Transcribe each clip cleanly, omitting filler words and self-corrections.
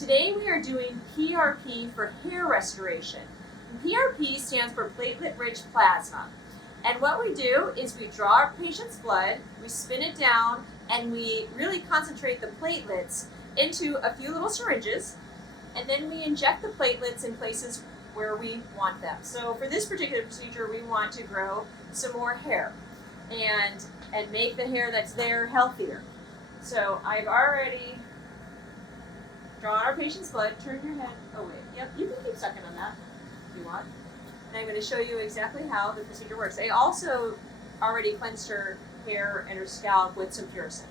Today we are doing PRP for hair restoration. PRP stands for platelet-rich plasma. And what we do is we draw our patient's blood, we spin it down, and we really concentrate the platelets into a few little syringes, and then we inject the platelets in places where we want them. So for this particular procedure, we want to grow some more hair and make the hair that's there healthier. So I've already drawn our patient's blood. Turn your head away. Yep, you can keep sucking on that if you want. And I'm going to show you exactly how the procedure works. I also already cleansed her hair and her scalp with some Puricin.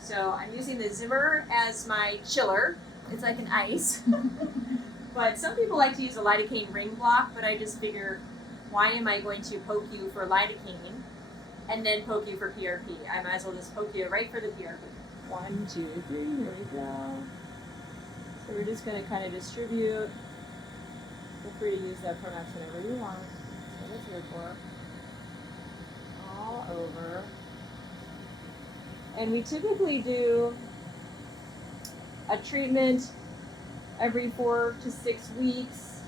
So I'm using the Zimmer as my chiller. It's like an ice. But some people like to use a lidocaine ring block, but I just figure, why am I going to poke you for lidocaine and then poke you for PRP? I might as well just poke you right for the PRP. 1, 2, 3, here we go. So we're just going to kind of distribute. Feel free to use that Pronox whenever you want. That's what it's here for. All over. And we typically do a treatment every 4 to 6 weeks,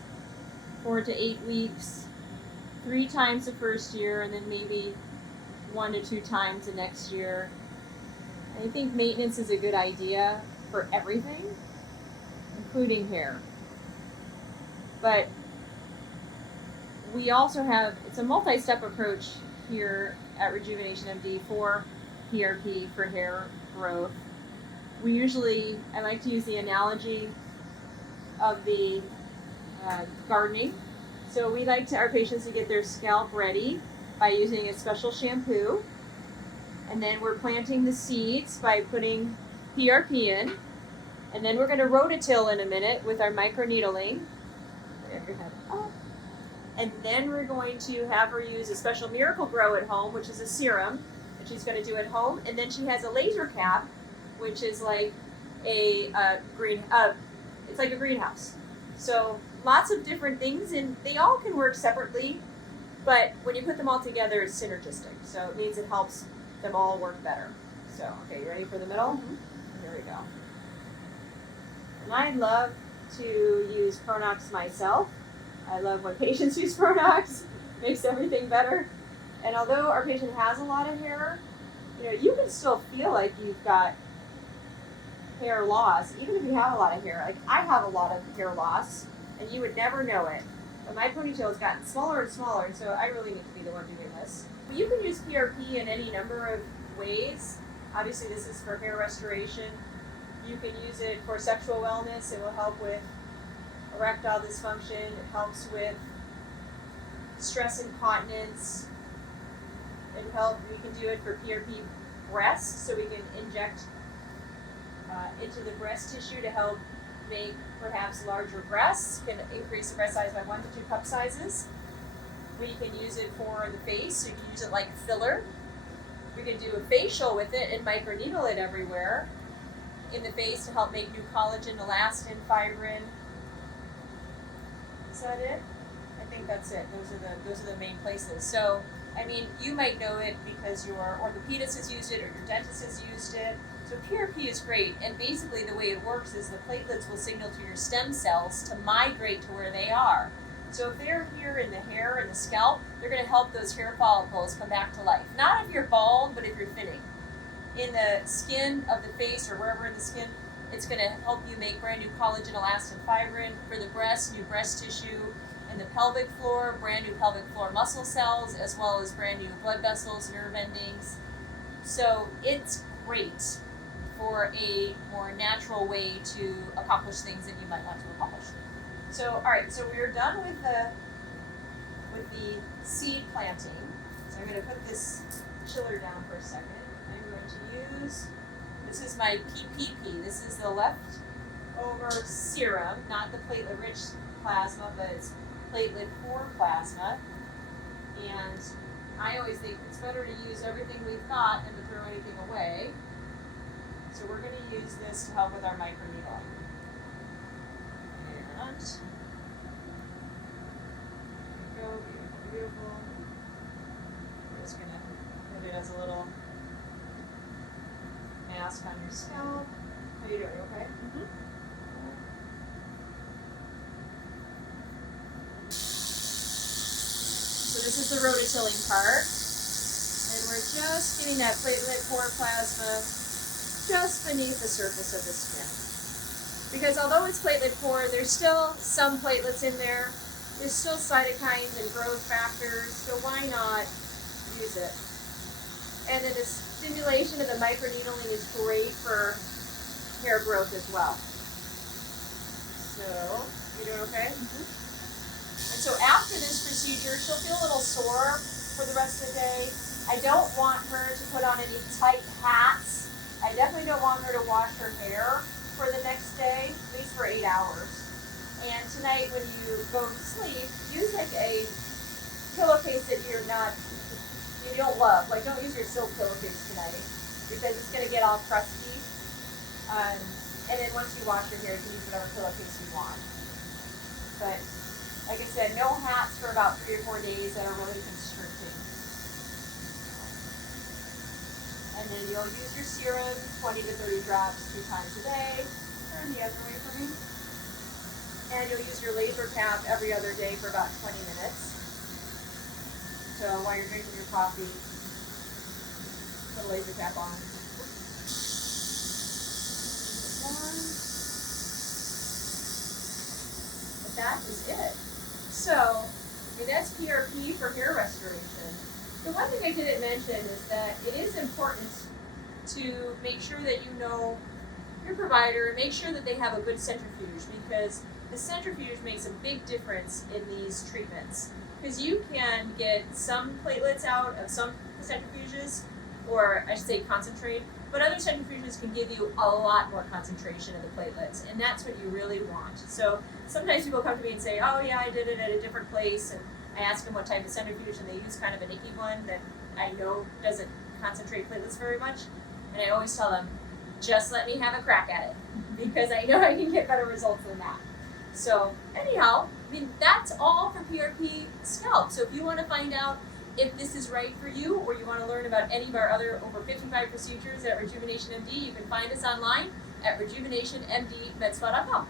4 to 8 weeks, 3 times the first year, and then maybe 1 to 2 times the next year. I think maintenance is a good idea for everything, including hair. But we also have, it's a multi-step approach here at RejuvenationMD for PRP, for hair growth. We usually, I like to use the analogy of the gardening. So we like our patients to get their scalp ready by using a special shampoo. And then we're planting the seeds by putting PRP in. And then we're going to rototill in a minute with our microneedling. Get your head up. And then we're going to have her use a special Miracle Grow at home, which is a serum that she's going to do at home. And then she has a laser cap, which is like it's like a greenhouse. So lots of different things, and they all can work separately, but when you put them all together, it's synergistic. So it means it helps them all work better. So, okay, you ready for the middle? Mm-hmm. Here we go. And I love to use Pronox myself. I love when patients use Pronox. It makes everything better. And although our patient has a lot of hair, you can still feel like you've got hair loss, even if you have a lot of hair. Like, I have a lot of hair loss, and you would never know it. But my ponytail has gotten smaller and smaller, and so I really need to be the one doing this. But you can use PRP in any number of ways. Obviously, this is for hair restoration. You can use it for sexual wellness. It will help with erectile dysfunction. It helps with stress incontinence. We can do it for PRP breasts, so we can inject into the breast tissue to help make perhaps larger breasts, can increase the breast size by 1 to 2 cup sizes. We can use it for the face, so you can use it like filler. We can do a facial with it and microneedle it everywhere in the face to help make new collagen, elastin, fibrin. Is that it? I think that's it. Those are the main places. So, I mean, you might know it because your orthopedist has used it or your dentist has used it. So PRP is great, and basically the way it works is the platelets will signal to your stem cells to migrate to where they are. So if they're here in the hair and the scalp, they're going to help those hair follicles come back to life. Not if you're bald, but if you're thinning. In the skin of the face or wherever in the skin, it's going to help you make brand new collagen, elastin, fibrin. For the breast, new breast tissue. In the pelvic floor, brand new pelvic floor muscle cells, as well as brand new blood vessels, nerve endings. So it's great for a more natural way to accomplish things that you might want to accomplish. So, all right, so we're done with the seed planting. So I'm going to put this chiller down for a second. I'm going to use, this is my PPP. This is the leftover serum, not the platelet-rich plasma, but it's platelet-poor plasma. And I always think it's better to use everything we've got than to throw anything away. So we're going to use this to help with our microneedling. And there we go, beautiful, beautiful. I'm just going to put it as a little mask on your scalp. How are you doing? Okay? Mm-hmm. this is the rototilling part. And we're just getting that platelet-poor plasma just beneath the surface of the skin. Because although it's platelet-poor, there's still some platelets in there. There's still cytokines and growth factors, so why not use it? And then the stimulation of the microneedling is great for hair growth as well. So, you doing okay? And so after this procedure, she'll feel a little sore for the rest of the day. I don't want her to put on any tight hats. I definitely don't want her to wash her hair for the next day, at least for 8 hours. And tonight when you go to sleep, use like a pillowcase that you don't love. Like, don't use your silk pillowcase tonight because it's going to get all crusty. And then once you wash your hair, you can use whatever pillowcase you want. But like I said, no hats for about 3 or 4 days that are really constricting. And then you'll use your serum, 20 to 30 drops 2 times a day. Turn the other way for me. And you'll use your laser cap every other day for about 20 minutes. So while you're drinking your coffee, put a laser cap on. But that is it. So, that's PRP for hair restoration. The one thing I didn't mention is that it is important to make sure that you know your provider, make sure that they have a good centrifuge, because the centrifuge makes a big difference in these treatments. Because you can get some platelets out of some centrifuges, or I should say concentrate, but other centrifuges can give you a lot more concentration of the platelets, and that's what you really want. So sometimes people come to me and say, oh yeah, I did it at a different place, and I ask them what type of centrifuge, and they use kind of an icky one that I know doesn't concentrate platelets very much, and I always tell them, just let me have a crack at it, because I know I can get better results than that. So anyhow, that's all for PRP scalp. So if you want to find out if this is right for you, or you want to learn about any of our other over 55 procedures at RejuvenationMD, you can find us online at RejuvenationMDmedspa.com.